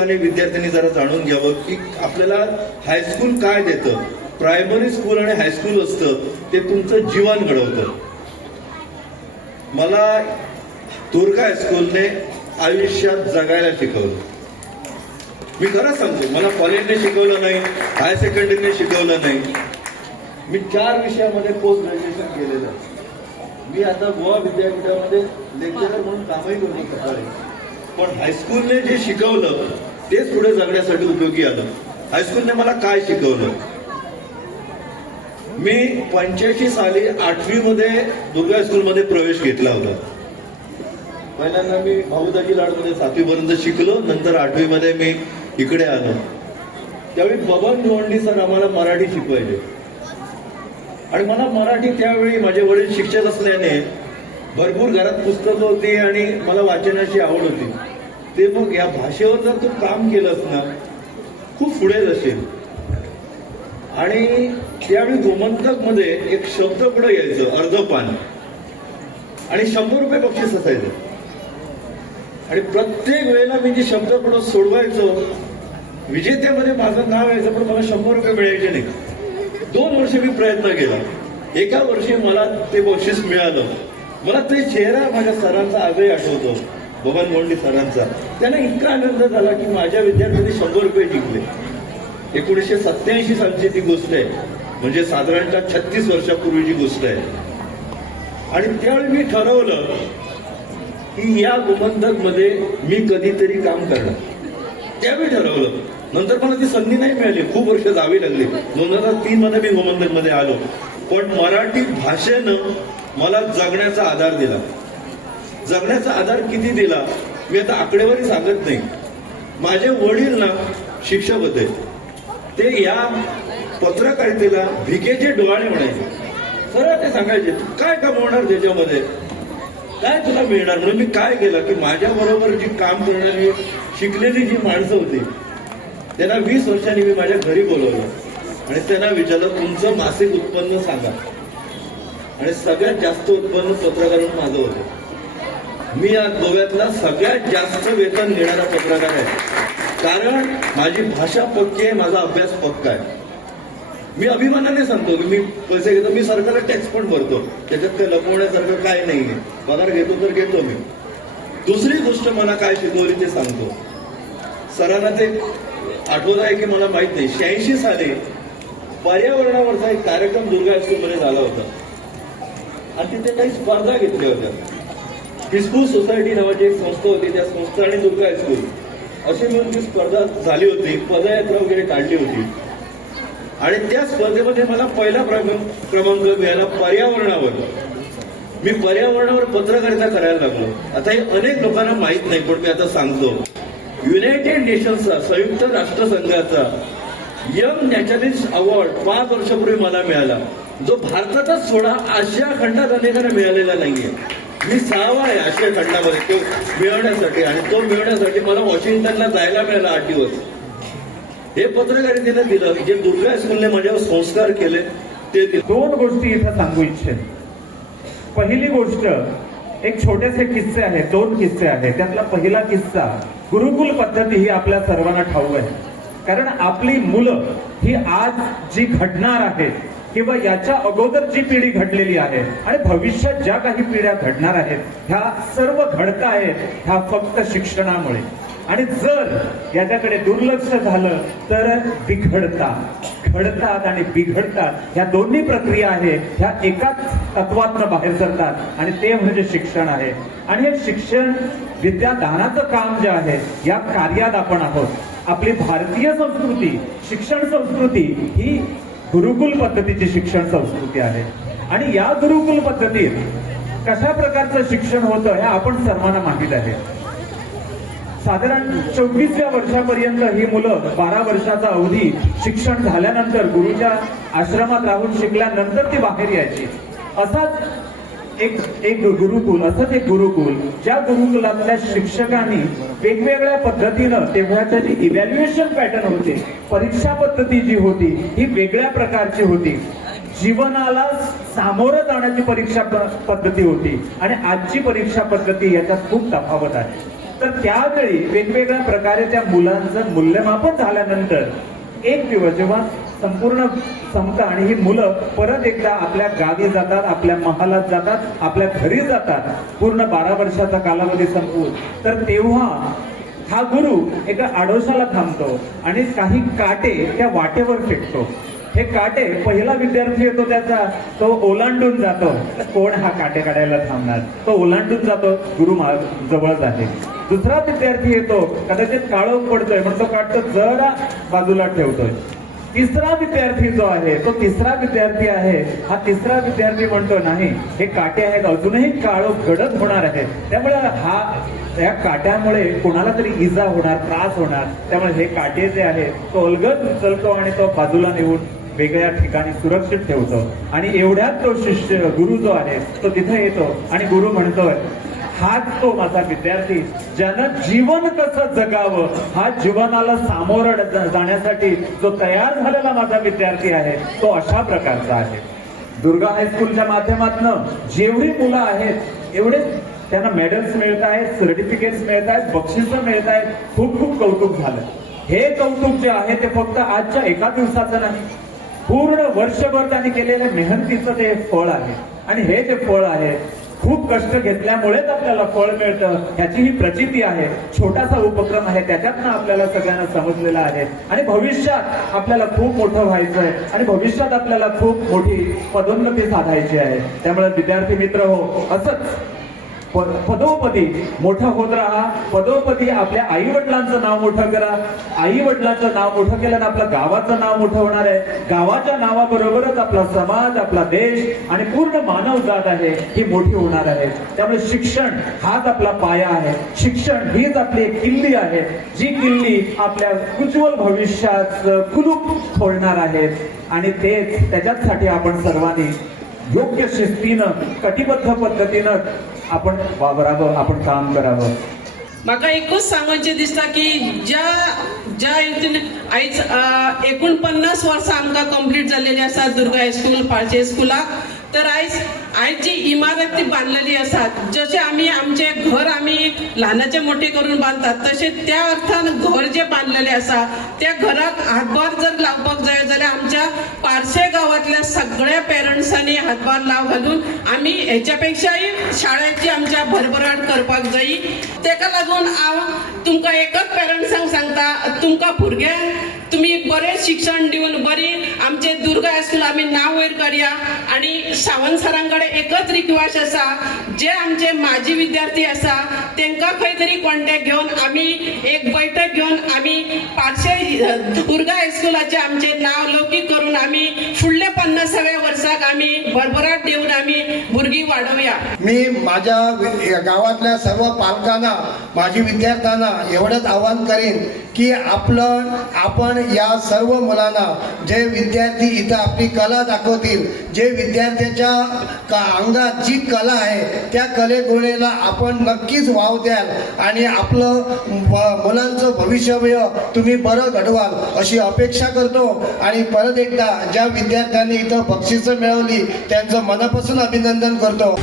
प्रेक्षकांनी विद्यार्थ्यांनी जरा जाणून घ्यावं की आपल्याला हायस्कूल काय देतं. प्रायमरी स्कूल आणि हायस्कूल असतं ते तुमचं जीवन घडवतं. मला दुर्गा हायस्कूलने आयुष्यात जगायला शिकवलं. मी खरं सांगतो, मला कॉलेजने शिकवलं नाही, हायर सेकंडरीने शिकवलं नाही. मी 4 विषयामध्ये पोस्ट ग्रॅज्युएशन केलेलं. मी आता गोवा विद्यापीठामध्ये लेक्चरर म्हणून कामही करतो सकाळी. पण हायस्कूलने जे शिकवलं तेच पुढे जगण्यासाठी उपयोगी आलं. हायस्कूलने मला काय शिकवलं. मी 85 साली 8वी मध्ये दुर्गा हायस्कूलमध्ये प्रवेश घेतला होता. पहिल्यांदा मी भाऊदाजी लाडमध्ये 7वी पर्यंत शिकलो. नंतर 8वी मध्ये मी इकडे आलो. त्यावेळी बबन भिवंडी सर आम्हाला मराठी शिकवायचे. आणि मला मराठी त्यावेळी माझे वडील शिक्षक असल्याने भरपूर घरात पुस्तकं होती आणि मला वाचनाची आवड होती. ते मग या भाषेवर जर तू काम केलंस ना खूप पुढे जाशील. आणि त्यावेळी गोमंतक मध्ये एक शब्द पुढे यायचं अर्धपान आणि 100 रुपये बक्षीस असायचं. आणि प्रत्येक वेळेला मी जे शब्द पुढे सोडवायचो विजेत्यामध्ये माझं नाव यायचं, पण मला 100 रुपये मिळायचे नाही. 2 वर्ष मी प्रयत्न केला. एका वर्षी मला ते बक्षीस मिळालं. मला ते चेहरा माझ्या सरांचा आजही आठवतो, बबन मोंडी सरांचा. त्यांना इतका आनंद झाला की माझ्या विद्यार्थ्यांनी 100 रुपये जिंकले. 1987 सालची ती गोष्ट आहे, म्हणजे साधारणतः 36 वर्षापूर्वीची गोष्ट आहे. आणि त्यावेळी मी ठरवलं की या गोमंतक मध्ये मी कधीतरी काम करणार. त्यावेळी ठरवलं. नंतर मला ती संधी नाही मिळाली, खूप वर्ष जावी लागली. 2003 मध्ये मी गोमंतक मध्ये आलो. पण मराठी भाषेनं मला जगण्याचा आधार दिला. जगण्याचा आधार किती दिला मी आता आकडेवारी सांगत नाही. माझे वडील ना शिक्षक होते. ते या पत्रकारितेला भिकेचे डोहाळे म्हणायचे. सरळ ते सांगायचे तू काय कमवणार त्याच्यामध्ये, काय तुला मिळणार. म्हणून मी काय केलं की माझ्या बरोबर जी काम करणारी शिकलेली जी माणसं होती त्यांना 20 वर्षांनी मी माझ्या घरी बोलवलं आणि त्यांना विचारलं तुमचं मासिक उत्पन्न सांगा. आणि सगळ्यात जास्त उत्पन्न पत्रकार म्हणून माझं होतं. मी या गोव्यातला सगळ्यात जास्त वेतन घेणारा पत्रकार आहे. कारण माझी भाषा पक्की आहे, माझा अभ्यास पक्का आहे. मी अभिमानाने सांगतो की मी पैसे घेतो. मी सरकारला टॅक्स पण भरतो. त्याच्यात काही लपवण्यासारखं काय नाहीये. पगार घेतो तर घेतो मी. दुसरी गोष्ट मला काय शिकवली ते सांगतो. सरांना ते आठवत आहे की मला माहित नाही. 86 साली पर्यावरणावरचा एक कार्यक्रम दुर्गा हायस्कूलमध्ये झाला होता आणि तिथे काही स्पर्धा घेतल्या होत्या. पीसफुल सोसायटी नावाची एक संस्था होती. त्या संस्था आणि दुर्गा हायस्कूल अशी मिळून ती स्पर्धा झाली होती. पदयात्रा वगैरे काढली होती. आणि त्या स्पर्धेमध्ये मला पहिला क्रमांक मिळाला पर्यावरणावर. मी पर्यावरणावर पत्रकारिता करायला लागलो. आता हे अनेक लोकांना माहित नाही, पण मी आता सांगतो. युनायटेड नेशन्सचा संयुक्त राष्ट्रसंघाचा यंग नॅचरलिस्ट अवॉर्ड 5 वर्षापूर्वी मला मिळाला, जो भारतातच सोडा आशिया खंडात अनेकांना मिळालेला नाहीये. मी 6वा आहे आशिया खंडामध्ये तो मिळवण्यासाठी. आणि तो मिळवण्यासाठी मला वॉशिंग्टनला जायला मिळाला 8 दिवस. हे पत्रकारितेनं दिलं जे दुर्गा हायस्कूलने माझ्यावर संस्कार केले ते. 2 गोष्टी इथं सांगू इच्छिते. पहिली गोष्ट, एक छोटेसे किस्से आहेत, 2 किस्से आहेत. त्यातला पहिला किस्सा, गुरुकुल पद्धती ही आपल्या सर्वांना ठाऊक आहे. कारण आपली मुलं ही आज जी घडणार आहेत किंवा याच्या अगोदर जी पिढी घडलेली आहे आणि भविष्यात ज्या काही पिढ्या घडणार आहेत ह्या सर्व घडत आहेत ह्या फक्त शिक्षणामुळे. आणि जर याच्याकडे दुर्लक्ष झालं तर घडतात आणि बिघडतात. ह्या दोन्ही प्रक्रिया आहेत, ह्या एकाच तत्वातनं बाहेर जातात आणि ते म्हणजे शिक्षण आहे. आणि हे शिक्षण विद्यादानाचं काम जे आहे या कार्यात आपण आहोत. आपली भारतीय संस्कृती, शिक्षण संस्कृती ही गुरुकुल पद्धतीची शिक्षण संस्कृती आहे. आणि या गुरुकुल पद्धतीत कशा प्रकारचं शिक्षण होतं हे आपण सर्वांना माहीत आहे. साधारण 24व्या वर्षापर्यंत ही मुलं 12 वर्षाचा अवधी शिक्षण झाल्यानंतर गुरुच्या आश्रमात राहून शिकल्यानंतर ती बाहेर यायची. असंच एक गुरुकुल ज्या गुरुकुलातल्या शिक्षकांनी वेगवेगळ्या पद्धतीनं तेव्हाच्या जी इव्हॅल्युएशन पॅटर्न होते, परीक्षा पद्धती जी होती ही वेगळ्या प्रकारची होती. जीवनाला सामोरं जाण्याची परीक्षा पद्धती होती आणि आजची परीक्षा पद्धती याच्यात खूप तफावत आहे. तर त्यावेळी वेगवेगळ्या प्रकारे त्या मुलांचं मूल्यमापन झाल्यानंतर एक दिवस जेव्हा संपूर्ण संपतं आणि ही मुलं परत एकदा आपल्या गावी जातात, आपल्या महालात जातात, आपल्या घरी जातात, पूर्ण 12 वर्षाचा कालावधी संपवून, तर तेव्हा हा गुरु एका आडोशाला थांबतो आणि काही काटे त्या वाटेवर फेकतो. हे काटे पहिला विद्यार्थी येतो त्याचा, तो ओलांडून जातो. कोण हा काटे काढायला थांबणार, तो ओलांडून जातो, गुरु जवळच आहे. दुसरा विद्यार्थी येतो, कदाचित काळोख पडतोय म्हणून तो काढतो, जरा बाजूला ठेवतोय. तिसरा विद्यार्थी जो आहे, तो तिसरा विद्यार्थी आहे, हा तिसरा विद्यार्थी म्हणतो नाही, हे काटे आहेत, अजूनही काळोख गडद होणार आहे, त्यामुळे या काट्यामुळे कोणाला तरी इजा होणार, त्रास होणार, त्यामुळे हे काटे जे आहे तो अलगद उचलतो आणि तो बाजूला नेऊन वेगळ्या ठिकाणी सुरक्षित ठेवतो. आणि एवढ्यात तो शिष्य गुरु जो आहे तो तिथे येतो आणि गुरु म्हणतोय, हाच तो माझा विद्यार्थी ज्यानं जीवन कसं जगावं हा जीवनाला सामोरं जाण्यासाठी जो तयार झालेला माझा विद्यार्थी आहे तो अशा प्रकारचा आहे. दुर्गा हायस्कूलच्या माध्यमातून जेवढी मुलं आहेत एवढे त्यांना मेडल्स मिळत आहेत, सर्टिफिकेट्स मिळत आहेत, बक्षिसं मिळत आहेत. खूप खूप कौतुक झालं. हे कौतुक जे आहे ते फक्त आजच्या एका दिवसाचं नाही, पूर्ण वर्षभर त्यांनी केलेल्या मेहनतीचं ते फळ आहे. आणि हे जे फळ आहे खूप कष्ट घेतल्यामुळेच आपल्याला फळ मिळतं, ह्याची ही प्रचिती आहे. छोटासा उपक्रम आहे, त्याच्यातनं आपल्याला सगळ्यांना समजलेलं आहे. आणि भविष्यात आपल्याला खूप मोठं व्हायचं आहे आणि भविष्यात आपल्याला खूप मोठी पदोन्नती साधायची आहे. त्यामुळे विद्यार्थी मित्र हो, असंच पदोपदी मोठं होत राहा. पदोपदी आपल्या आई वडिलांचं नाव मोठं करा. आई वडिलांचं नाव मोठं केल्यानं आपलं गावाचं नाव मोठं होणार आहे. गावाच्या नावाबरोबरच आपला समाज, आपला देश आणि पूर्ण मानव जात आहे ही मोठी होणार आहे. त्यामुळे शिक्षण हाच आपला पाया आहे. शिक्षण हीच आपली एक किल्ली आहे, जी किल्ली आपल्या उज्ज्वल भविष्याचं कुलूप खोलणार आहे. आणि तेच त्याच्यासाठी आपण सर्वांनी योग्य शिस्तीनं, कटिबद्ध पद्धतीनं आपण वावरावं, आपण काम करावं. म्हाका एकूच सांगोवचें दिसता की ज्या हितून आयज 49 वर्सां आमकां कंप्लीट जाल्लेली आसा दुर्गा हायस्कूल पाळजे स्कुलाक. तर आयज जी इमारत ती बांदलेली आसात, जशें आमी आमचें घर आमी ल्हानाचे मोठे करून बांदतात, तशें त्या अर्थान घर जे बांदलेलें आसा त्या घराक हातभार जर लावपाक जाय जाल्यार आमच्या पारसे गांवांतल्या सगळ्या पेरंट्सांनी हातभार लाव घालून आमी हेच्या पेक्षाय शाळेची आमच्या भरभराट करपाक जायी. तेका लागून हांव तुमकां एकच पेरंट्सांक सांगता, तुमकां भुरग्यांक तुम्ही बरें शिक्षण दिवन बरी आमचे दुर्गा हायस्कूल आमी नांव वयर करया. आणि सावंत सरां कडेन एकच रिक्वेस्ट आसा, जे आमचे माजी विद्यार्थी आसा तांकां खंय तरी कॉन्टॅक्ट घेवन आमी एक बैठक घेवन आमी पार्शे दुर्गा हायस्कुलाचे आमचे नांव लौकीक करून आमी फुडले 50व्या वर्साक आमी भरभराट दिवन आमी भुरगीं वाडोवया. मी माझ्या गावातल्या सर्व पालकांना, माझी विद्यार्थ्यांना एवढंच आवाहन करीन की आपण या सर्व मुलांना, जे विद्यार्थी इथं आपली कला दाखवतील, जे विद्यार्थ्याच्या अंगात जी कला आहे त्या कलेगुणेला आपण नक्कीच वाव द्याल आणि आपलं मुलांचं भविष्य तुम्ही बरं घडवाल अशी अपेक्षा करतो. आणि परत एकदा ज्या विद्यार्थ्यांनी इथं बक्षिसं मिळवली त्यांचं मनापासून अभिनंदन करतो.